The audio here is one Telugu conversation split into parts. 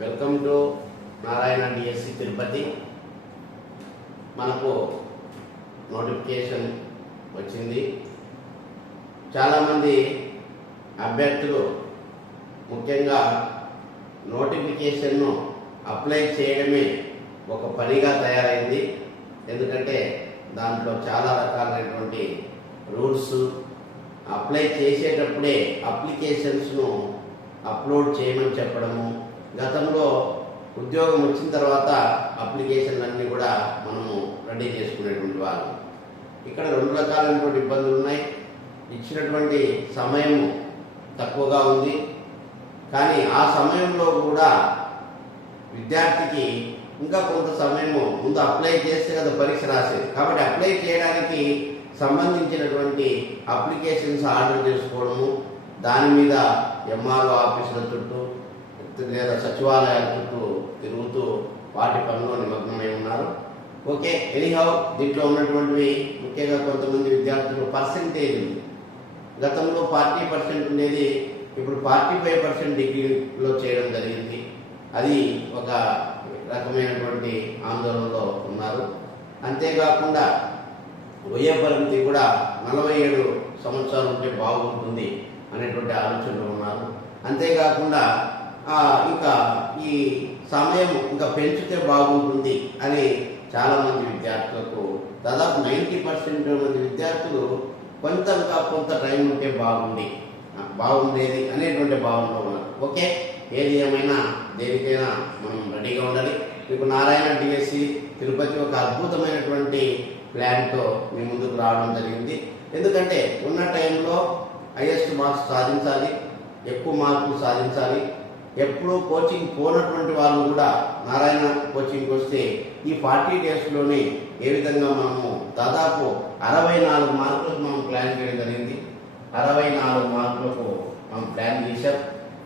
Welcome to Narayana DSC Tirupati. మనకు నోటిఫికేషన్ వచ్చింది. చాలామంది అభ్యర్థులు ముఖ్యంగా నోటిఫికేషన్ను అప్లై చేయడమే ఒక పనిగా తయారైంది. ఎందుకంటే దాంట్లో చాలా రకాలైనటువంటి రూల్స్, అప్లై చేసేటప్పుడే అప్లికేషన్స్ను అప్లోడ్ చేయమని చెప్పడము, గతంలో ఉద్యోగం వచ్చిన తర్వాత అప్లికేషన్లన్నీ కూడా మనము రెడీ చేసుకునేటువంటి వాళ్ళు. ఇక్కడ రెండు రకాలైనటువంటి ఇబ్బందులు ఉన్నాయి. ఇచ్చినటువంటి సమయం తక్కువగా ఉంది, కానీ ఆ సమయంలో కూడా విద్యార్థికి ఇంకా కొంత సమయము ముందు అప్లై చేస్తే కదా పరీక్ష రాసేది. కాబట్టి అప్లై చేయడానికి సంబంధించినటువంటి అప్లికేషన్స్ ఆర్డర్ చేసుకోవడము, దాని మీద ఎంఆర్ఓ ఆఫీసుల చుట్టూ లేదా సచివాలయాల చుట్టూ తిరుగుతూ వాటి పనిలో నిమగ్నమై ఉన్నారు. ఓకే, ఎనీహౌ దీంట్లో ఉన్నటువంటివి ముఖ్యంగా కొంతమంది విద్యార్థులు పర్సెంటేజ్ ఉంది. గతంలో 40% ఉండేది, ఇప్పుడు 45% డిగ్రీలో చేయడం జరిగింది. అది ఒక రకమైనటువంటి ఆందోళనలో ఉన్నారు. అంతేకాకుండా వయో పరిమితి కూడా 47 సంవత్సరాలు ఉంటే బాగుంటుంది అనేటువంటి ఆలోచనలో ఉన్నారు. అంతేకాకుండా ఇంకా ఈ సమయం ఇంకా పెంచితే బాగుంటుంది అని చాలామంది విద్యార్థులకు, దాదాపు 90% మంది విద్యార్థులు కొంత టైం ఉంటే బాగుండేది అనేటువంటి భావనలో ఉన్నారు. ఓకే, ఏది ఏమైనా దేనికైనా మనం రెడీగా ఉండాలి. మీకు నారాయణ డిఎస్సి తిరుపతి ఒక అద్భుతమైనటువంటి ప్లాన్తో మీ ముందుకు రావడం జరిగింది. ఎందుకంటే ఉన్న టైంలో హైయెస్ట్ మార్క్స్ సాధించాలి, ఎక్కువ మార్కులు సాధించాలి. ఎప్పుడూ కోచింగ్ పోనటువంటి వాళ్ళు కూడా నారాయణ కోచింగ్కి వస్తే ఈ 40 డేస్లోనే ఏ విధంగా మనము దాదాపు 64 మార్కులకు మనం ప్లాన్ చేయడం జరిగింది. 64 మార్కులకు మనం ప్లాన్ చేశాం.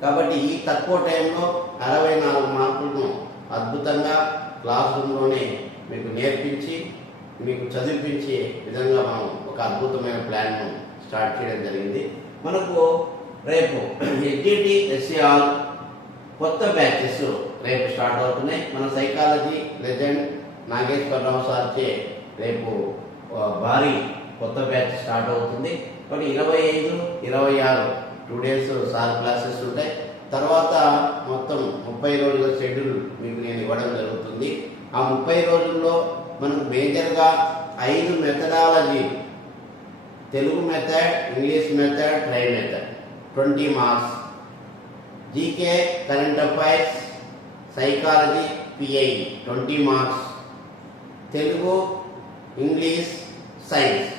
కాబట్టి ఈ తక్కువ టైంలో 64 మార్కులను అద్భుతంగా క్లాస్ రూమ్లోనే మీకు నేర్పించి మీకు చదివించే విధంగా మనం ఒక అద్భుతమైన ప్లాన్ను స్టార్ట్ చేయడం జరిగింది. మనకు రేపు ఎస్జిటి ఎస్సిఆర్ కొత్త బ్యాచెస్ రేపు స్టార్ట్ అవుతున్నాయి. మన సైకాలజీ లెజెండ్ నాగేశ్వరరావు సార్చే రేపు భారీ కొత్త బ్యాచ్ స్టార్ట్ అవుతుంది. కాబట్టి 25, 26 2 డేస్ సార్ క్లాసెస్ ఉంటాయి. తర్వాత మొత్తం 30 రోజుల షెడ్యూల్ మీకు నేను ఇవ్వడం జరుగుతుంది. ఆ 30 రోజుల్లో మనకు మేజర్గా 5 methodology, Telugu method, English method, try method 20 marks, GK, current affairs, psychology, pi 20 marks, Telugu, English, science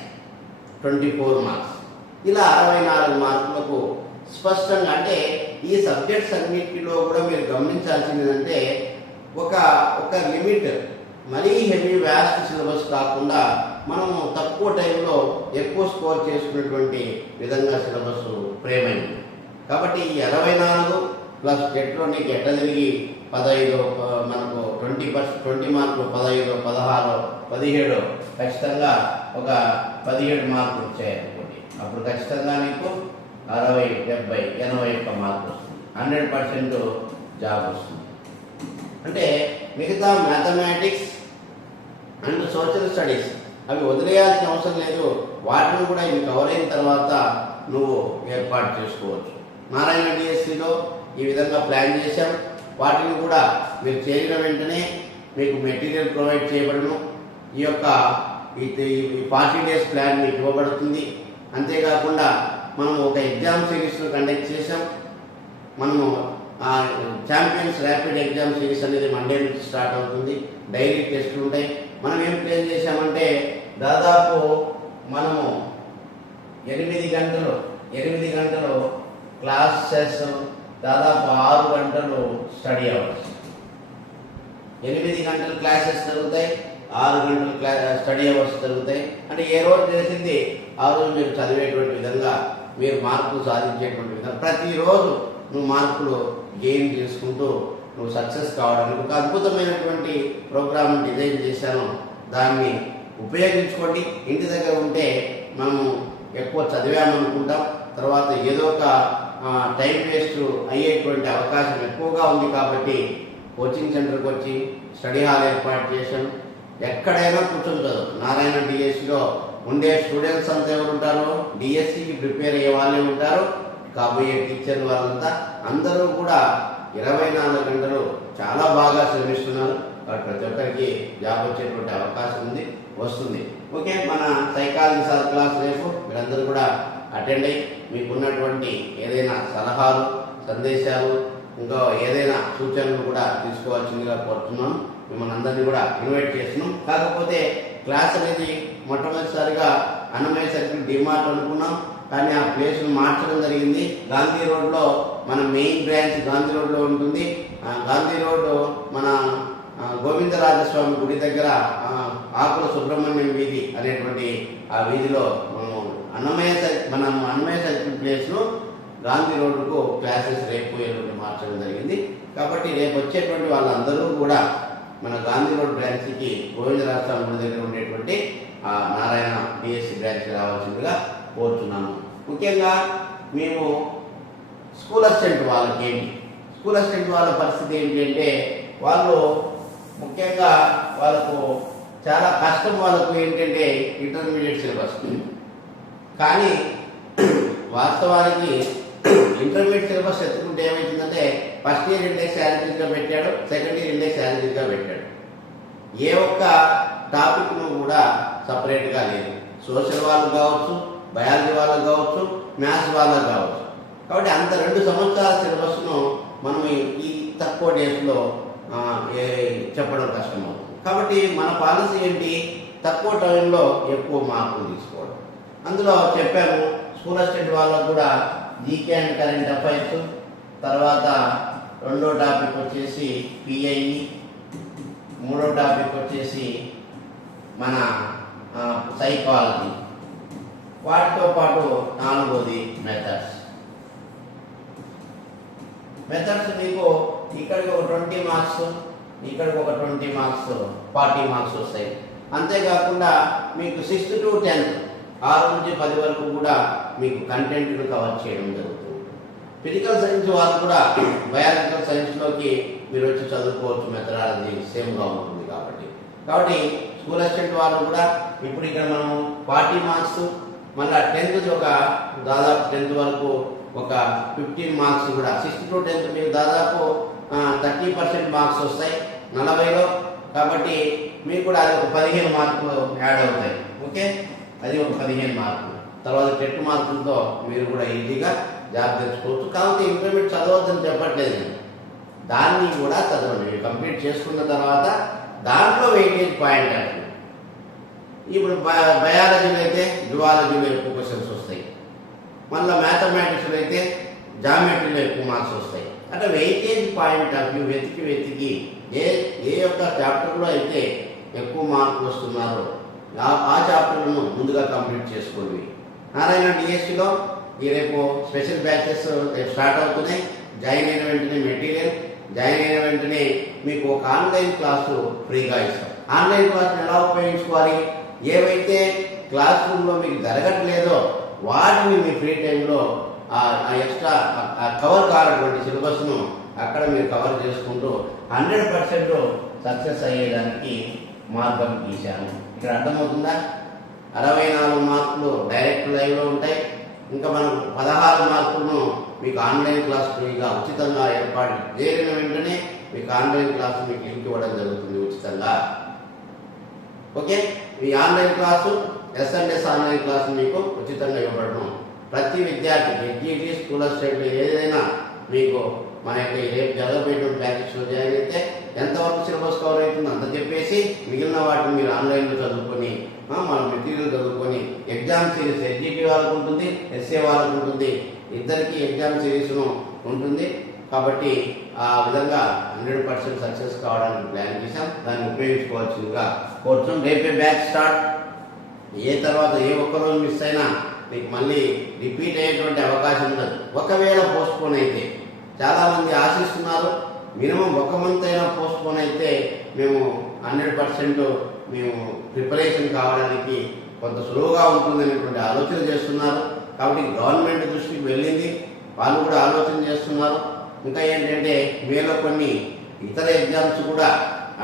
24 marks. ఇలా 64 మార్కులకు స్పష్టంగా, అంటే ఈ సబ్జెక్ట్స్ అన్నింటిలో కూడా మీరు గమనించాల్సింది ఏంటంటే ఒక లిమిట్, మరీ హెవీ వ్యాస్ట్ సిలబస్ కాకుండా మనము తక్కువ టైంలో ఎక్కువ స్కోర్ చేసుకునేటువంటి విధంగా సిలబస్ ఫ్రేమ్ అయింది. కాబట్టి ఈ 64 ప్లస్ టెట్లో నీకు ఎట్ట తిరిగి 15 మనకు 20 మార్కులు 15, 16, 17 ఖచ్చితంగా ఒక 17 మార్కులు వచ్చాయనుకోండి. అప్పుడు ఖచ్చితంగా నీకు 60, 70, 81 మార్కులు వస్తుంది. 100% జాబ్ వస్తుంది. అంటే మిగతా మ్యాథమెటిక్స్ అండ్ సోషల్ స్టడీస్ అవి వదిలేయాల్సిన అవసరం లేదు. వాటిని కూడా ఇవి కవర్ అయిన తర్వాత నువ్వు ఏర్పాటు చేసుకోవచ్చు. నారాయణ డిఎస్సిలో ఈ విధంగా ప్లాన్ చేశాం. వాటిని కూడా మీరు చేరిన వెంటనే మీకు మెటీరియల్ ప్రొవైడ్ చేయబడను. ఈ యొక్క 40 డేస్ ప్లాన్ మీకు ఇవ్వబడుతుంది. అంతేకాకుండా మనం ఒక ఎగ్జామ్ సిరీస్ను కండక్ట్ చేశాం. మనము ఛాంపియన్స్ ర్యాపిడ్ ఎగ్జామ్ సిరీస్ అనేది మండే నుంచి స్టార్ట్ అవుతుంది. డైలీ టెస్టులు ఉంటాయి. మనం ఏం ప్లాన్ చేశామంటే దాదాపు మనము 8 గంటలు క్లాసెస్, దాదాపు 6 గంటలు స్టడీ అవర్స్. 8 గంటలు క్లాసెస్ జరుగుతాయి, 6 గంటలు స్టడీ అవర్స్ జరుగుతాయి. అంటే ఏ రోజు చేసింది ఆ రోజు మీరు చదివేటువంటి విధంగా, మీరు మార్కులు సాధించేటువంటి విధంగా ప్రతిరోజు నువ్వు మార్కులు గెయిన్ చేసుకుంటూ నువ్వు సక్సెస్ కావడానికి ఒక అద్భుతమైనటువంటి ప్రోగ్రామ్ డిజైన్ చేశాను. దాన్ని ఉపయోగించుకోండి. ఇంటి దగ్గర ఉంటే మనము ఎక్కువ చదివామనుకుంటాం, తర్వాత ఏదో ఒక టైం వేస్ట్ అయ్యేటువంటి అవకాశం ఎక్కువగా ఉంది కాబట్టి కోచింగ్ సెంటర్కి వచ్చి స్టడీ హాల్ ఏర్పాటు చేసాం. ఎక్కడైనా కూర్చొని నారాయణ డిఎస్సిలో ఉండే స్టూడెంట్స్ అంతా ఎవరు ఉంటారు, డిఎస్సికి ప్రిపేర్ అయ్యే వాళ్ళే ఉంటారు, కాబోయే టీచర్లు వాళ్ళంతా అందరూ కూడా 24 గంటలు చాలా బాగా శ్రమిస్తున్నారు. ప్రతి ఒక్కరికి జాబ్ వచ్చేటువంటి అవకాశం ఉంది, వస్తుంది. ఓకే, మన సైకాలజీ సార్ క్లాస్ రేపు మీరందరూ కూడా అటెండ్ అయ్యి మీకున్నటువంటి ఏదైనా సలహాలు, సందేశాలు, ఇంకా ఏదైనా సూచనలు కూడా తీసుకోవాల్సిందిగా కోరుతున్నాం. మిమ్మల్ని అందరినీ కూడా ఇన్వైట్ చేస్తున్నాం. కాకపోతే క్లాస్ అనేది మొట్టమొదటిసారిగా అన్నమయ్య సర్కిల్ డిమార్ట్ అనుకున్నాం, కానీ ఆ ప్లేస్ను మార్చడం జరిగింది. గాంధీ రోడ్లో మన మెయిన్ బ్రాంచ్ గాంధీ రోడ్లో ఉంటుంది. గాంధీ రోడ్డు మన గోవిందరాజస్వామి గుడి దగ్గర ఆకుల సుబ్రహ్మణ్యం వీధి అనేటువంటి ఆ వీధిలో మనం అన్నమయ్య సర్కిల్ ప్లేస్ను గాంధీ రోడ్డుకు క్లాసెస్ రేపు ఎల్లుండి మార్చడం జరిగింది. కాబట్టి రేపు వచ్చేటువంటి వాళ్ళందరూ కూడా మన గాంధీ రోడ్ బ్రాంచ్కి గోవిందరాజస్వామి గుడి దగ్గర ఉండేటువంటి నారాయణ డిఎస్సి బ్రాంచ్కి రావాల్సిందిగా కోరుతున్నాను. ముఖ్యంగా మేము స్కూల్ అసిస్టెంట్ వాళ్ళకి స్కూల్ అసిస్టెంట్ వాళ్ళ పరిస్థితి ఏంటి అంటే వాళ్ళు ముఖ్యంగా వాళ్ళకు చాలా కష్టం. వాళ్ళకు ఏంటంటే ఇంటర్మీడియట్ సిలబస్, కానీ వాస్తవానికి ఇంటర్మీడియట్ సిలబస్ ఎత్తుకుంటే ఏమవుతుందంటే ఫస్ట్ ఇయర్ ఇండెక్స్ యావరేజ్గా పెట్టాడు, సెకండ్ ఇయర్ ఇండెక్స్ యావరేజ్గా పెట్టాడు. ఏ ఒక్క టాపిక్ను కూడా సపరేట్గా లేదు. సోషల్ వాళ్ళకు కావచ్చు, బయాలజీ వాళ్ళకు కావచ్చు, మ్యాథ్స్ వాళ్ళకు కావచ్చు. కాబట్టి అంత 2 సంవత్సరాల సిలబస్ను మనం ఈ తక్కువ డేస్లో చెప్పడం కష్టమవుతుంది. కాబట్టి మన పాలసీ ఏంటి, తక్కువ టైంలో ఎక్కువ మార్కులు తీసుకోవడం. అందులో చెప్పాము స్కూల్ అసిస్టెంట్ వాళ్ళకు కూడా జీకే అండ్ కరెంట్ అఫైర్స్, తర్వాత 2వ టాపిక్ వచ్చేసి పిఐఈ, 3వ టాపిక్ వచ్చేసి మన సైకాలజీ, వాటితో పాటు 4వది మెథడ్స్. మీకు ఇక్కడికి ఒక 20 మార్క్స్, ఇక్కడికి ఒక 20 మార్క్స్, 40 మార్క్స్ వస్తాయి. అంతేకాకుండా మీకు 6th to 10th 6 నుంచి 10 వరకు కూడా మీకు కంటెంట్ను కవర్ చేయడం జరుగుతుంది. ఫిజికల్ సైన్స్ వాళ్ళు కూడా బయాలజికల్ సైన్స్లోకి మీరు వచ్చి చదువుకోవచ్చు, మెథడాలజీ సేమ్గా ఉంటుంది కాబట్టి స్కూల్ అసిస్టెంట్ వాళ్ళు కూడా ఇప్పుడు ఇక్కడ మనం 40 మార్క్స్, మళ్ళీ 10th ఒక దాదాపు 10th వరకు ఒక 15 మార్క్స్ కూడా 6th to 10th మీకు దాదాపు 30% మార్క్స్ వస్తాయి 40లో. కాబట్టి మీకు కూడా అది ఒక 15 మార్కులు యాడ్ అవుతాయి. ఓకే, అది ఒక 15 మార్కులు. తర్వాత టెట్ మార్కులతో మీరు కూడా ఈజీగా జాబ్ తెచ్చుకోవచ్చు. కాబట్టి ఇంటర్మీడియట్ చదవద్దని చెప్పట్లేదు, దాన్ని కూడా చదవండి. కంప్లీట్ చేసుకున్న తర్వాత దాంట్లో వెయిటేజ్ పాయింట్ అంటే ఇప్పుడు బయాలజీలో అయితే జువాలజీలో ఎక్కువ క్వశ్చన్స్ వస్తాయి, మళ్ళీ మ్యాథమెటిక్స్లో అయితే జామెట్రీలో ఎక్కువ మార్క్స్ వస్తాయి. అంటే వెయిటేజ్ పాయింట్ ఆఫ్ వ్యూ వెతికి ఏ యొక్క చాప్టర్లో అయితే ఎక్కువ మార్కులు వస్తున్నారో ఆ చాప్టర్లను ముందుగా కంప్లీట్ చేసుకోండి. నారాయణ డిఎస్సిలో రేపు స్పెషల్ బ్యాచెస్ స్టార్ట్ అవుతున్నాయి. జాయిన్ అయిన వెంటనే మెటీరియల్, జాయిన్ అయిన వెంటనే మీకు ఒక ఆన్లైన్ క్లాసు ఫ్రీగా ఇస్తాం. ఆన్లైన్ క్లాస్ని ఎలా ఉపయోగించుకోవాలి, ఏవైతే క్లాస్ రూమ్లో మీకు జరగట్లేదో వాటిని మీ ఫ్రీ టైంలో ఎక్స్ట్రా కవర్ కానటువంటి సిలబస్ను అక్కడ మీరు కవర్ చేసుకుంటూ 100% సక్సెస్ అయ్యేదానికి మార్గం గీశాను. ఇక్కడ అర్థమవుతుందా? 64 మార్కులు డైరెక్ట్ లైవ్లో ఉంటాయి. ఇంకా మనం 16 మార్కులను మీకు ఆన్లైన్ క్లాస్ ఫ్రీగా ఉచితంగా ఏర్పాటు చేరిన వెంటనే మీకు ఆన్లైన్ క్లాసు మీకు లింక్ ఇవ్వడం జరుగుతుంది ఉచితంగా. ఓకే, ఈ online class SMS online class మీకు ఉచితంగా ఇవ్వబడడం. ప్రతి విద్యార్థికి ఎడ్జిటి స్కూల్ అసిస్టెంట్ ఏదైనా మీకు మన యొక్క రేపు చదవబోయేటువంటి బ్యాచెస్లో జాయిన్ అయితే ఎంతవరకు సిలబస్ కవర్ అవుతుందో అంత చెప్పేసి మిగిలిన వాటిని మీరు ఆన్లైన్లో చదువుకొని మన మెటీరియల్ చదువుకొని ఎగ్జామ్ సిరీస్ ఎడ్జిటి వాళ్ళకు ఉంటుంది, ఎస్ఏ వాళ్ళకు ఉంటుంది, ఇద్దరికి ఎగ్జామ్ సిరీస్ను ఉంటుంది. కాబట్టి ఆ విధంగా 100% సక్సెస్ కావడానికి ప్లాన్ చేశాం. దాన్ని ఉపయోగించుకోవాల్సిందిగా కోరుతున్నాం. రేపే బ్యాచ్ స్టార్ట్. తర్వాత ఏ ఒక్కరోజు మిస్ అయినా మీకు మళ్ళీ రిపీట్ అయ్యేటువంటి అవకాశం ఉండదు. ఒకవేళ పోస్ట్పోన్ అయితే చాలామంది ఆశిస్తున్నారు, మినిమం 1 మంత్ అయినా పోస్ట్పోన్ అయితే మేము 100% మేము ప్రిపరేషన్ కావడానికి కొంత సులువుగా ఉంటుందనేటువంటి ఆలోచన చేస్తున్నారు. కాబట్టి గవర్నమెంట్ దృష్టికి వెళ్ళింది. వాళ్ళు కూడా ఆలోచన చేస్తున్నారు. ఇంకా ఏంటంటే మేలో కొన్ని ఇతర ఎగ్జామ్స్ కూడా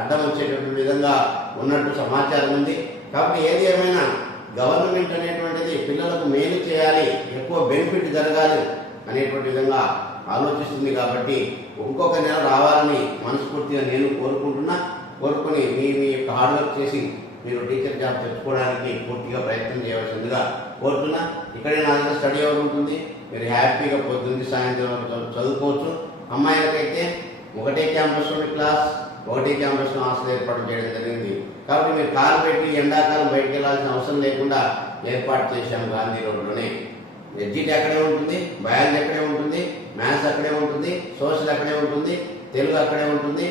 అడ్డం వచ్చేటటువంటి విధంగా ఉన్నట్టు సమాచారం ఉంది. కాబట్టి ఏది ఏమైనా గవర్నమెంట్ అనేటువంటిది పిల్లలకు మేలు చేయాలి, ఎక్కువ బెనిఫిట్ జరగాలి అనేటువంటి విధంగా ఆలోచిస్తుంది. కాబట్టి ఇంకొక నెల రావాలని మనస్ఫూర్తిగా నేను కోరుకుని మీ యొక్క హార్డ్ వర్క్ చేసి మీరు టీచర్ జాబ్ తెచ్చుకోవడానికి పూర్తిగా ప్రయత్నం చేయవలసిందిగా కోరుతున్నా. ఇక్కడే నా దగ్గర స్టడీ అవర్ ఉంటుంది, మీరు హ్యాపీగా పొద్దున్న సాయంత్రం చదువుకోవచ్చు. అమ్మాయిలకైతే ఒకటే క్యాంపస్లోని క్లాస్, ఒకటే క్యాంపస్లో హాస్టల్ ఏర్పాటు చేయడం జరిగింది. కాబట్టి మీరు కాలు పెట్టి ఎండాకాలం బయటకు వెళ్ళాల్సిన అవసరం లేకుండా ఏర్పాటు చేశాము గాంధీ రోడ్లోనే. ఎడ్జిటీ అక్కడే ఉంటుంది, బయాలజీ అక్కడే ఉంటుంది, మ్యాథ్స్ అక్కడే ఉంటుంది, సోషల్ అక్కడే ఉంటుంది, తెలుగు అక్కడే ఉంటుంది.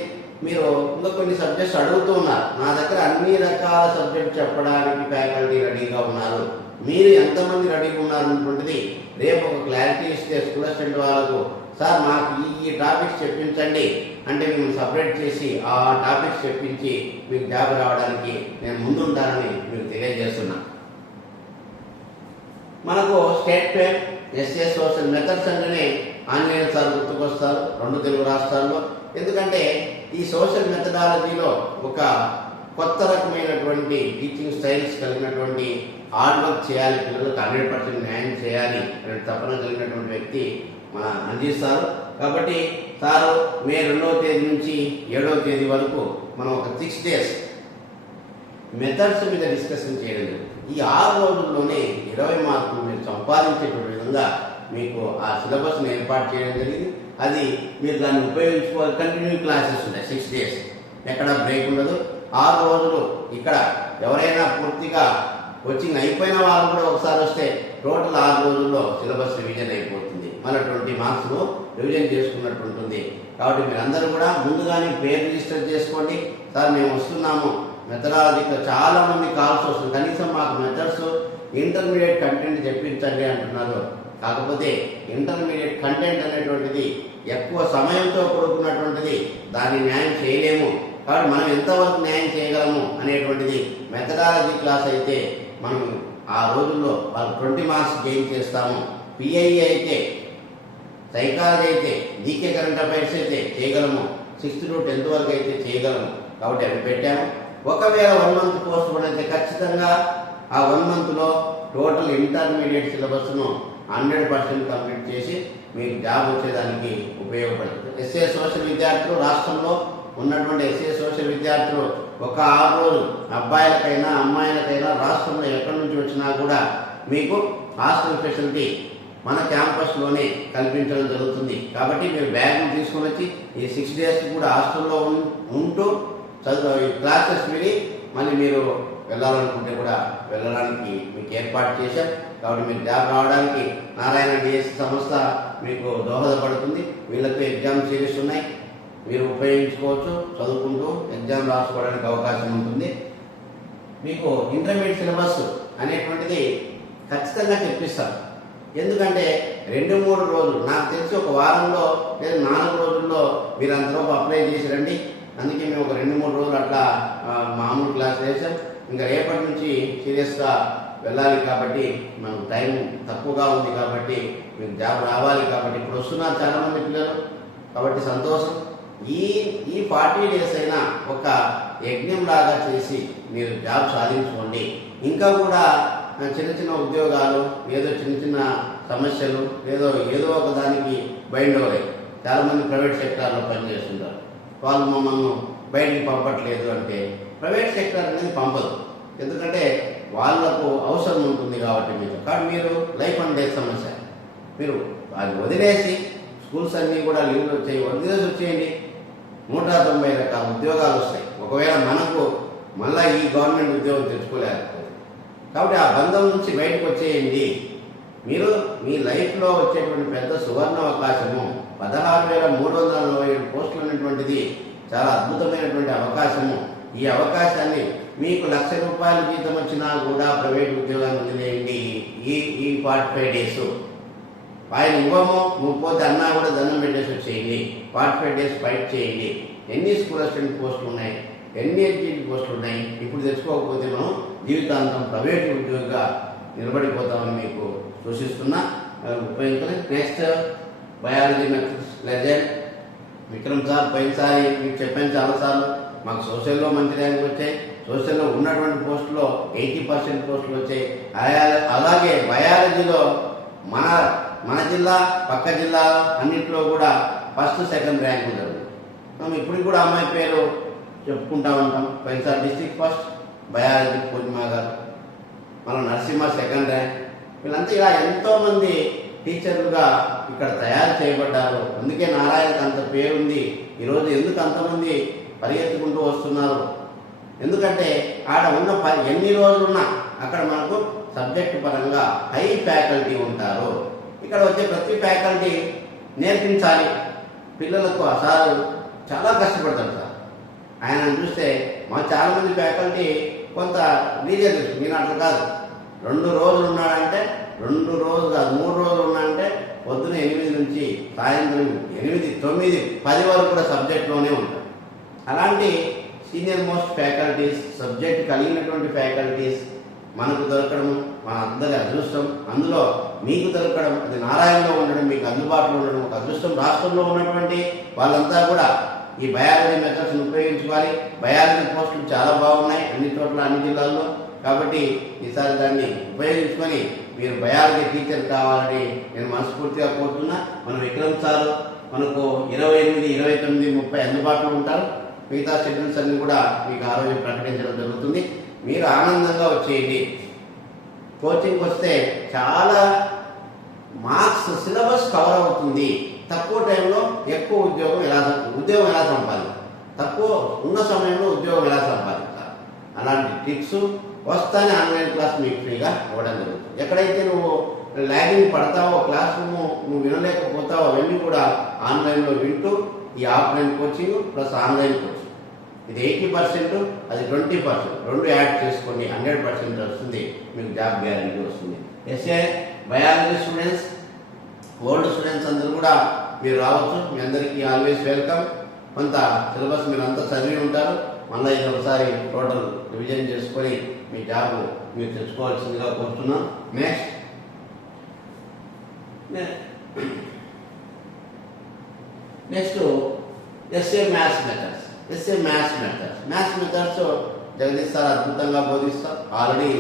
మీరు ఇంకా కొన్ని సబ్జెక్ట్స్ అడుగుతూ ఉన్నారు. నా దగ్గర అన్ని రకాల సబ్జెక్ట్స్ చెప్పడానికి ఫ్యాకల్టీ రెడీగా ఉన్నారు. మీరు ఎంతమంది రెడీగా ఉన్నారన్నటువంటిది రేపు ఒక క్లారిటీ ఇస్తే స్కూల్ అసిస్టెంట్ వాళ్ళకు, సార్ మాకు ఈ టాపిక్స్ చెప్పించండి అంటే మేము సపరేట్ చేసి ఆ టాపిక్స్ చెప్పించి మీకు జాబ్ రావడానికి నేను ముందుంటానని మీకు తెలియజేస్తున్నా. మనకు స్టేట్ పేర్, ఎస్ఏ సోషల్ మెథడ్స్ అంటేనే ఆంజనేయ సార్ గుర్తుకొస్తారు 2 తెలుగు రాష్ట్రాల్లో. ఎందుకంటే ఈ సోషల్ మెథడాలజీలో ఒక కొత్త రకమైనటువంటి టీచింగ్ స్టైల్స్ కలిగినటువంటి హార్డ్ వర్క్ చేయాలి, పిల్లలకు 100% న్యాయం చేయాలి అనే తపన కలిగినటువంటి వ్యక్తి మన అంజీత్ సారు. కాబట్టి సారు మే 2వ తేదీ నుంచి 7వ తేదీ వరకు మనం ఒక 6 days మెథడ్స్ మీద డిస్కషన్ చేయడం. ఈ 6 రోజుల్లోనే 20 మార్కులు మీరు సంపాదించేటువంటి విధంగా మీకు ఆ సిలబస్ని ఏర్పాటు చేయడం జరిగింది. అది మీరు దాన్ని ఉపయోగించుకోవాలి. కంటిన్యూ క్లాసెస్ ఉంటాయి 6 days, ఎక్కడ బ్రేక్ ఉండదు. 6 రోజులు ఇక్కడ ఎవరైనా పూర్తిగా కోచింగ్ అయిపోయిన వాళ్ళు కూడా ఒకసారి వస్తే టోటల్ 6 రోజుల్లో సిలబస్ రివిజన్ అయిపోతుంది. మళ్ళీ 20 మార్క్స్ రివిజన్ చేసుకున్నట్టు ఉంటుంది. కాబట్టి మీరందరూ కూడా ముందుగానే పేరు రిజిస్టర్ చేసుకోండి. సార్ మేము వస్తున్నాము, మెథడాలజీలో చాలా మంది కాల్స్ వస్తుంది, కనీసం మాకు మెథడ్స్ ఇంటర్మీడియట్ కంటెంట్ చెప్పించండి అంటున్నారు. కాకపోతే ఇంటర్మీడియట్ కంటెంట్ అనేటువంటిది ఎక్కువ సమయంతో కూడుకున్నటువంటిది, దాన్ని న్యాయం చేయలేము. కాబట్టి మనం ఎంతవరకు న్యాయం చేయగలము అనేటువంటిది మెథడాలజీ క్లాస్ అయితే మనం ఆ రోజుల్లో వాళ్ళు 20 మార్క్స్ గెయిన్ చేస్తాము. పిఐఈ అయితే, సైకాలజీ అయితే, జీకే కరెంట్ అఫైర్స్ అయితే చేయగలము, 6th to 10th వరకు అయితే చేయగలము. కాబట్టి అవి పెట్టాము. ఒకవేళ 1 month పోస్ట్ పోన్ అయితే ఖచ్చితంగా ఆ 1 monthలో టోటల్ ఇంటర్మీడియట్ సిలబస్ను 100% కంప్లీట్ చేసి మీకు జాబ్ వచ్చేదానికి ఉపయోగపడుతుంది. ఎస్ఏ సోషల్ విద్యార్థులు, రాష్ట్రంలో ఉన్నటువంటి ఎస్ఏ సోషల్ విద్యార్థులు ఒక 6 రోజులు అబ్బాయిలకైనా అమ్మాయిలకైనా రాష్ట్రంలో ఎక్కడి నుంచి వచ్చినా కూడా మీకు హాస్టల్ ఫెసిలిటీ మన క్యాంపస్లోనే కల్పించడం జరుగుతుంది. కాబట్టి మీరు బ్యాగ్ను తీసుకొని వచ్చి ఈ 6 days కూడా హాస్టల్లో ఉంటూ క్లాసెస్ విని మళ్ళీ మీరు వెళ్ళాలనుకుంటే కూడా వెళ్ళడానికి మీకు ఏర్పాటు చేశాం. కాబట్టి మీరు జాబ్ రావడానికి నారాయణ డిఎస్సి సంస్థ మీకు దోహదపడుతుంది. వీళ్ళకు ఎగ్జామ్ సిరీస్ ఉన్నాయి, మీరు ఉపయోగించుకోవచ్చు. చదువుకుంటూ ఎగ్జామ్ రాసుకోవడానికి అవకాశం ఉంటుంది. మీకు ఇంటర్మీడియట్ సిలబస్ అనేటువంటిది ఖచ్చితంగా తెప్పిస్తారు. ఎందుకంటే 2-3 రోజులు, నాకు తెలిసి ఒక వారంలో లేదా 4 రోజుల్లో మీరు అంతలోపు అప్లై చేసి రండి. అందుకే మేము ఒక 2-3 రోజులు అట్లా మామూలు క్లాస్ వేసాం. ఇంకా రేపటి నుంచి సీరియస్గా వెళ్ళాలి. కాబట్టి మనకు టైం తక్కువగా ఉంది. కాబట్టి మీకు జాబ్ రావాలి. కాబట్టి ఇప్పుడు వస్తున్నారు చాలామంది పిల్లలు. కాబట్టి సంతోషం. ఈ 40 days అయినా ఒక యజ్ఞం లాగా చేసి మీరు జాబ్ సాధించుకోండి. ఇంకా కూడా చిన్న చిన్న ఉద్యోగాలు, ఏదో చిన్న సమస్యలు, ఏదో ఒక దానికి బైండ్ అవ్వాలి. చాలామంది ప్రైవేట్ సెక్టార్లో పనిచేస్తుంటారు. వాళ్ళు మమ్మల్ని బయటికి పంపట్లేదు అంటే ప్రైవేట్ సెక్టార్ అనేది పంపదు. ఎందుకంటే వాళ్ళకు అవసరం ఉంటుంది కాబట్టి మీకు. కానీ మీరు లైఫ్ అండ్ డెత్ సమస్య, మీరు అది వదిలేసి స్కూల్స్ అన్నీ కూడా లీవ్లు వదిలేసి వచ్చేయండి. 190 రకాల ఉద్యోగాలు వస్తాయి. ఒకవేళ మనకు మళ్ళీ ఈ గవర్నమెంట్ ఉద్యోగం తెచ్చుకోలేకపోతే, కాబట్టి ఆ బంధం నుంచి బయటకు వచ్చేయండి. మీరు మీ లైఫ్లో వచ్చేటువంటి పెద్ద సువర్ణ అవకాశము 16,347 పోస్టులు అనేటువంటిది చాలా అద్భుతమైనటువంటి అవకాశము. ఈ అవకాశాన్ని మీకు ₹1,00,000 జీతం వచ్చినా కూడా ప్రైవేట్ ఉద్యోగాన్ని వదిలేయండి. ఈ 45 days ఆయన ఇవ్వము, నువ్వు పోతే అన్నా కూడా దండం పెట్టేసి వచ్చేయండి. 45 days ఫైట్ చేయండి. ఎన్ని స్కూల్ అసిస్టెంట్ పోస్టులు ఉన్నాయి, ఎన్ని ఎడ్జిటి పోస్టులు ఉన్నాయి. ఇప్పుడు తెచ్చుకోకపోతే మనం జీవితాంతం ప్రైవేట్ ఉద్యోగిగా నిలబడిపోతామని మీకు సూచిస్తున్నా. ఉపయోగించుకొని next biology methods legend Vikram sir. పోయినసారి మీకు చెప్పాను చాలాసార్లు, మాకు సోషల్లో మంచి ర్యాంకులు వచ్చాయి. సోషల్లో ఉన్నటువంటి పోస్టులో 80% పోస్టులు వచ్చాయి. అలాగే బయాలజీలో మన జిల్లా పక్క జిల్లా అన్నింటిలో కూడా ఫస్ట్ సెకండ్ ర్యాంకులు జరుగుతుంది. ఇప్పుడు కూడా అమ్మాయి పేరు చెప్పుకుంటా ఉంటాం. పోయినసారి డిస్ట్రిక్ట్ ఫస్ట్ బయాలజీ పూర్ణిమ గారు, మన నరసింహ సెకండ్ ర్యాంక్. వీళ్ళంతా ఇలా ఎంతోమంది టీచర్లుగా ఇక్కడ తయారు చేయబడ్డారు. అందుకే నారాయణకి అంత పేరుంది. ఈరోజు ఎందుకు అంతమంది పరిగెత్తుకుంటూ వస్తున్నారు? ఎందుకంటే ఆడ ఉన్న ఎన్ని రోజులున్నా అక్కడ మనకు సబ్జెక్ట్ పరంగా హై ఫ్యాకల్టీ ఉంటారు. ఇక్కడ వచ్చే ప్రతి ఫ్యాకల్టీ నేర్పించాలి పిల్లలకు. ఆ సారు చాలా కష్టపడతారు సార్. ఆయన చూస్తే మా చాలామంది ఫ్యాకల్టీ కొంత లీజర్ నేను అట్లా కాదు. 2 రోజులు ఉన్నాడంటే 2 రోజులు కాదు 3 రోజులు ఉన్నాడంటే పొద్దున 8 నుంచి సాయంత్రం 8, 9, 10 వరకు కూడా సబ్జెక్ట్లోనే ఉంటారు. అలాంటి సీనియర్ మోస్ట్ ఫ్యాకల్టీస్, సబ్జెక్ట్ కలిగినటువంటి ఫ్యాకల్టీస్ మనకు దొరకడం మన అందరి అదృష్టం. అందులో మీకు దొరకడం, అది నారాయణలో ఉండడం, మీకు అందుబాటులో ఉండడం ఒక అదృష్టం. రాష్ట్రంలో ఉన్నటువంటి వాళ్ళంతా కూడా ఈ బయాలజీ మెథడ్స్ని ఉపయోగించుకోవాలి. బయాలజీ పోస్టులు చాలా బాగున్నాయి అన్ని చోట్ల, అన్ని జిల్లాల్లో. కాబట్టి ఈసారి దాన్ని ఉపయోగించుకొని మీరు బయాలజీ టీచర్ కావాలని నేను మనస్ఫూర్తిగా కోరుతున్నా. మన విక్రమ్ సార్ మనకు 28, 29, 30 అందుబాటులో ఉంటారు. మిగతా షెడ్యూల్స్ అన్ని కూడా మీకు ఆ రోజు ప్రకటించడం జరుగుతుంది. మీరు ఆనందంగా వచ్చేయండి. కోచింగ్కి వస్తే చాలా మార్క్స్ సిలబస్ కవర్ అవుతుంది. తక్కువ టైంలో ఎక్కువ ఉద్యోగం ఎలా సంపాదించాలి, తక్కువ ఉన్న సమయంలో ఉద్యోగం ఎలా సంపాదించాలి, అలాంటి టిప్స్ వస్తానే ఆన్లైన్ క్లాస్ మీకు ఫ్రీగా ఇవ్వడం జరుగుతుంది. ఎక్కడైతే నువ్వు ల్యాగింగ్ పడతావో, క్లాస్ రూమ్ నువ్వు వినలేకపోతావో అవన్నీ కూడా ఆన్లైన్లో వింటూ ఈ offline coaching plus online coaching ఇది 80%, అది 20%, 2 యాడ్ చేసుకోండి. 100% వస్తుంది. మీకు జాబ్ గ్యారంటీ వస్తుంది. SA biology students, old students అందరూ కూడా మీరు రావచ్చు. మీ అందరికీ ఆల్వేస్ వెల్కమ్. కొంత సిలబస్ మీరు అంతా చదివి ఉంటారు. మళ్ళీ ఇది ఒకసారి టోటల్ రివిజన్ చేసుకొని మీ జాబ్ మీరు తెచ్చుకోవాల్సిందిగా కోరుతున్నాం. Next SA maths methods. Maths methods Jagadish sir అద్భుతంగా బోధిస్తారు. ఆల్రెడీ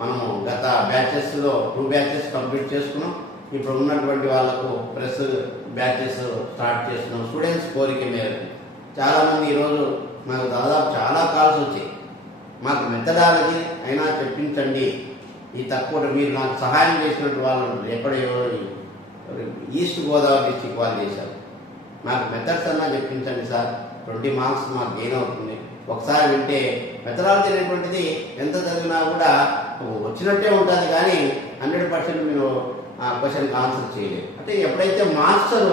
మనము గత బ్యాచెస్లో 2 బ్యాచెస్ కంప్లీట్ చేసుకున్నాం. ఇప్పుడు ఉన్నటువంటి వాళ్ళకు ప్రెస్ బ్యాచెస్ స్టార్ట్ చేస్తున్నాం. స్టూడెంట్స్ కోరిక మేరకు చాలామంది ఈరోజు నాకు దాదాపు చాలా కాల్స్ వచ్చాయి. మాకు మెథడాలజీ అయినా చెప్పించండి. ఈ తక్కువ మీరు నాకు సహాయం చేసినట్టు వాళ్ళు ఎక్కడో ఈస్ట్ గోదావరి డిస్టిక్ వాళ్ళు చేశారు. నాకు మెథడ్స్ అన్నా చెప్పించండి సార్, 20 మార్క్స్ మాకు గెయిన్ అవుతుంది. ఒకసారి వింటే మెథడాలజీ అనేటువంటిది ఎంత చదివినా కూడా వచ్చినట్టే ఉంటుంది, కానీ 100% మీరు ఆ క్వశ్చన్కి ఆన్సర్ చేయలేదు. అంటే ఎప్పుడైతే మాస్టర్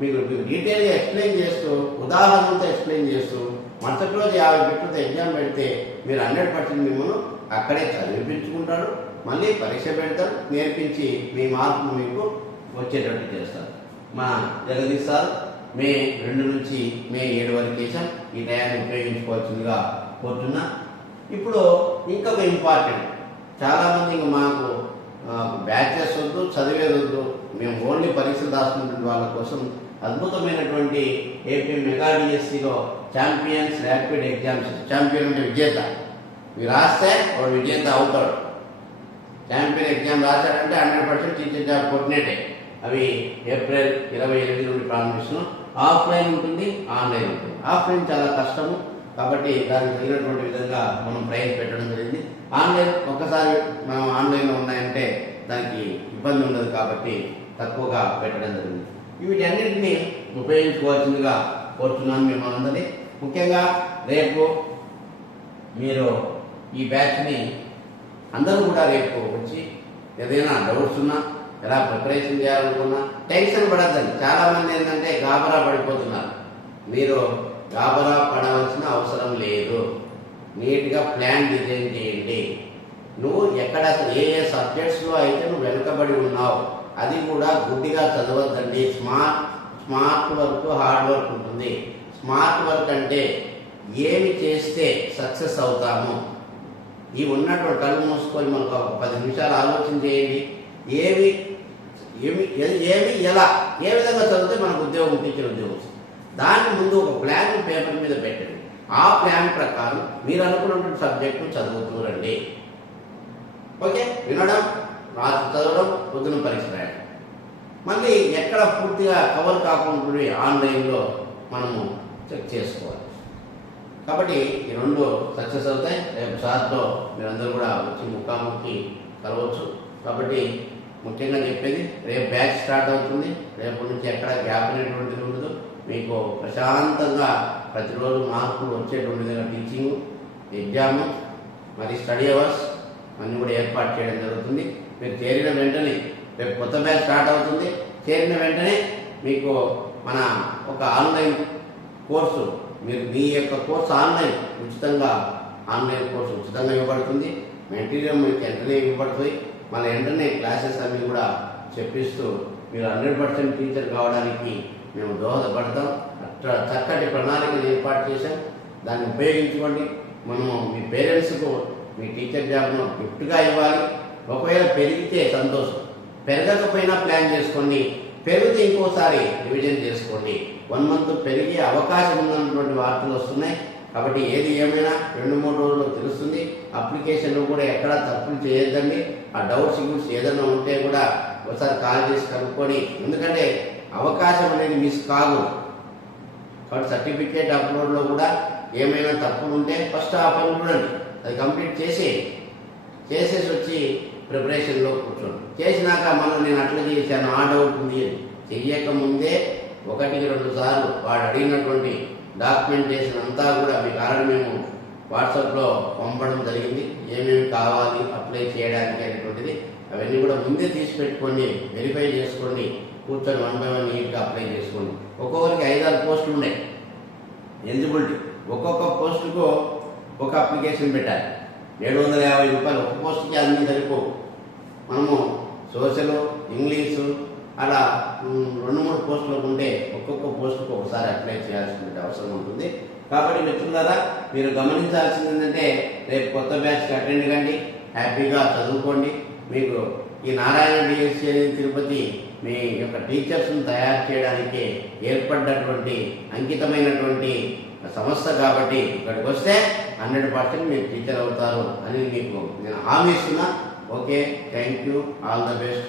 మీకు డీటెయిల్గా ఎక్స్ప్లెయిన్ చేస్తూ, ఉదాహరణతో ఎక్స్ప్లెయిన్ చేస్తూ మరుసటి రోజు 50 బిట్లతో ఎగ్జామ్ పెడితే మీరు 100% మిమ్మల్ని అక్కడే చదివించుకుంటాడు. మళ్ళీ పరీక్ష పెడతారు, నేర్పించి మీ మార్కులు మీకు వచ్చేటట్టు చేస్తారు. మా జగదీష్ సార్ మే 2 నుంచి మే 7 వరకు చేశాం. ఈ టయాన్ని ఉపయోగించుకోవాల్సిందిగా కోరుతున్నా. ఇప్పుడు ఇంకొక ఇంపార్టెంట్, చాలామంది ఇంకా మాకు బ్యాచెస్ వద్దు, చదివేది వద్దు, మేము ఓన్లీ పరీక్షలు రాస్తున్నటువంటి వాళ్ళ కోసం అద్భుతమైనటువంటి ఏపీ మెగా డిఎస్సిలో ఛాంపియన్స్ ర్యాపిడ్ ఎగ్జామ్స్. ఛాంపియన్ అంటే విజేత. ఇవి రాస్తే వాడు విజేత అవుతాడు. ఛాంపియన్ ఎగ్జామ్ రాశాడంటే 100% టీచర్ జాబ్ కొట్టినట్టే. అవి ఏప్రిల్ 28 నుండి ప్రారంభిస్తున్నాం. ఆఫ్లైన్ ఉంటుంది, ఆన్లైన్ ఉంటుంది. ఆఫ్లైన్ చాలా కష్టము, కాబట్టి దానికి తగినటువంటి విధంగా మనం ప్రైజ్ పెట్టడం జరిగింది. ఆన్లైన్ ఒక్కసారి మనం ఆన్లైన్లో ఉన్నాయంటే దానికి ఇబ్బంది ఉండదు, కాబట్టి తక్కువగా పెట్టడం జరిగింది. వీటన్నింటినీ ఉపయోగించుకోవాల్సిందిగా కోరుతున్నాను మిమ్మల్ని అందరినీ. ముఖ్యంగా రేపు మీరు ఈ బ్యాచ్ని అందరూ కూడా రేపు వచ్చి ఏదైనా డౌట్స్ ఉన్నా, ఎలా ప్రిపరేషన్ చేయాలనుకున్నా టెన్షన్ పడద్దండి. చాలామంది ఏంటంటే గాబరా పడిపోతున్నారు. మీరు గాబరా పడవలసిన అవసరం లేదు. నీట్గా ప్లాన్ డిజైన్ చేయండి. నువ్వు ఎక్కడ ఏ సబ్జెక్ట్స్లో అయితే నువ్వు వెనుకబడి ఉన్నావు అది కూడా గుడ్డిగా చదవద్దండి. స్మార్ట్ వర్క్, హార్డ్ వర్క్ ఉంటుంది. స్మార్ట్ వర్క్ అంటే ఏమి చేస్తే సక్సెస్ అవుతాము. ఈ ఉన్నటువంటి కళ్ళు మూసుకొని మనకు ఒక 10 నిమిషాలు ఆలోచన చేయండి. ఏవి ఎలా ఏ విధంగా చదివితే మనకు ఉద్యోగం, టీచర్ ఉద్యోగం వస్తుంది. దాని ముందు ఒక ప్లాన్ పేపర్ మీద పెట్టండి. ఆ ప్లాన్ ప్రకారం మీరు అనుకున్నటువంటి సబ్జెక్టు చదువుతూ రండి. ఓకే, వినడం, రాత్రి చదవడం, పొద్దున పరీక్ష రాయడం. మళ్ళీ ఎక్కడ పూర్తిగా కవర్ కాకుండా ఆన్లైన్లో మనము చెక్ చేసుకోవాలి. కాబట్టి ఈ రెండు సక్సెస్ అవుతాయి. రేపు సార్తో మీరందరూ కూడా వచ్చి ముఖాముఖి కలవచ్చు. కాబట్టి ముఖ్యంగా చెప్పేది, రేపు బ్యాచ్ స్టార్ట్ అవుతుంది. రేపు నుంచి ఎక్కడ గ్యాప్ అనేటువంటిది ఉండదు. మీకు ప్రశాంతంగా ప్రతిరోజు మార్కులు వచ్చేటువంటి విధంగా టీచింగ్, ఎగ్జామ్, మరి స్టడీ అవర్స్ అన్నీ కూడా ఏర్పాటు చేయడం జరుగుతుంది. మీరు చేరిన వెంటనే రేపు కొత్త బ్యాచ్ స్టార్ట్ అవుతుంది. చేరిన వెంటనే మీకు మన ఒక ఆన్లైన్ కోర్సు, మీరు మీ యొక్క కోర్సు ఉచితంగా ఆన్లైన్ కోర్సు ఉచితంగా ఇవ్వబడుతుంది. మెటీరియల్ మీకు వెంటనే ఇవ్వబడుతుంది. మన వెంటనే క్లాసెస్ అన్నీ కూడా చెప్పిస్తూ మీరు 100% టీచర్ కావడానికి మేము దోహదపడతాం. అట్లా చక్కటి ప్రణాళికను ఏర్పాటు చేశాం. దాన్ని ఉపయోగించుకోండి. మనము మీ పేరెంట్స్కు మీ టీచర్ జాబ్ను గిఫ్ట్గా ఇవ్వాలి. ఒకవేళ పెరిగితే సంతోషం, పెరగకపోయినా ప్లాన్ చేసుకోండి. పెరిగితే ఇంకోసారి రివిజన్ చేసుకోండి. 1 మంత్ పెరిగే అవకాశం ఉన్నటువంటి వార్తలు వస్తున్నాయి. కాబట్టి ఏది ఏమైనా 2-3 రోజుల్లో తెలుస్తుంది. అప్లికేషన్లు కూడా ఎక్కడా తప్పులు చేయొద్దండి. ఆ డౌట్స్ ఏదైనా ఉంటే కూడా ఒకసారి కాల్ చేసి కనుక్కొని, ఎందుకంటే అవకాశం అనేది మిస్ కాదు. కాబట్టి సర్టిఫికేట్ అప్లోడ్లో కూడా ఏమైనా తప్పులు ఉంటే ఫస్ట్ ఆ పని చూడండి, అది కంప్లీట్ చేసేసి వచ్చి ప్రిపరేషన్లో కూర్చోండి. చేసినాక మనం నేను అట్లా చేశాను, ఆ డౌట్ ఉంది అని చెయ్యకముందే 1-2 సార్లు వాడు అడిగినటువంటి డాక్యుమెంటేషన్ అంతా కూడా మీకు ఆల్రెడీ మేము వాట్సాప్లో పంపడం జరిగింది. ఏమేమి కావాలి అప్లై చేయడానికి అనేటువంటిది అవన్నీ కూడా ముందే తీసి పెట్టుకోండి, వెరిఫై చేసుకోండి. కూర్చొని 1 by 1 నీట్గా అప్లై చేసుకోండి. ఒక్కొక్కరికి 5-6 పోస్టులు ఉన్నాయి ఎలిజిబిలిటీ. ఒక్కొక్క పోస్టుకు ఒక అప్లికేషన్ పెట్టాలి. 750 రూపాయలు ఒక పోస్టుకి అన్నీ సరిపోవు. మనము సోషల్, ఇంగ్లీషు అలా 2-3 పోస్టులకు ఉంటే ఒక్కొక్క పోస్టుకు ఒకసారి అప్లై చేయాల్సిన అవసరం ఉంటుంది. కాబట్టి మిత్రులారా, మీరు గమనించాల్సింది ఏంటంటే, రేపు కొత్త బ్యాచ్కి అటెండ్ కండి, హ్యాపీగా చదువుకోండి. మీకు ఈ నారాయణ డిఎస్సి అనేది తిరుపతి మీ యొక్క టీచర్స్ను తయారు చేయడానికి ఏర్పడ్డటువంటి అంకితమైనటువంటి సంస్థ. కాబట్టి ఇక్కడికి వస్తే 100% మీరు టీచర్ అవుతారు అని మీకు నేను హామీ ఇస్తున్నా. Okay, thank you, all the best.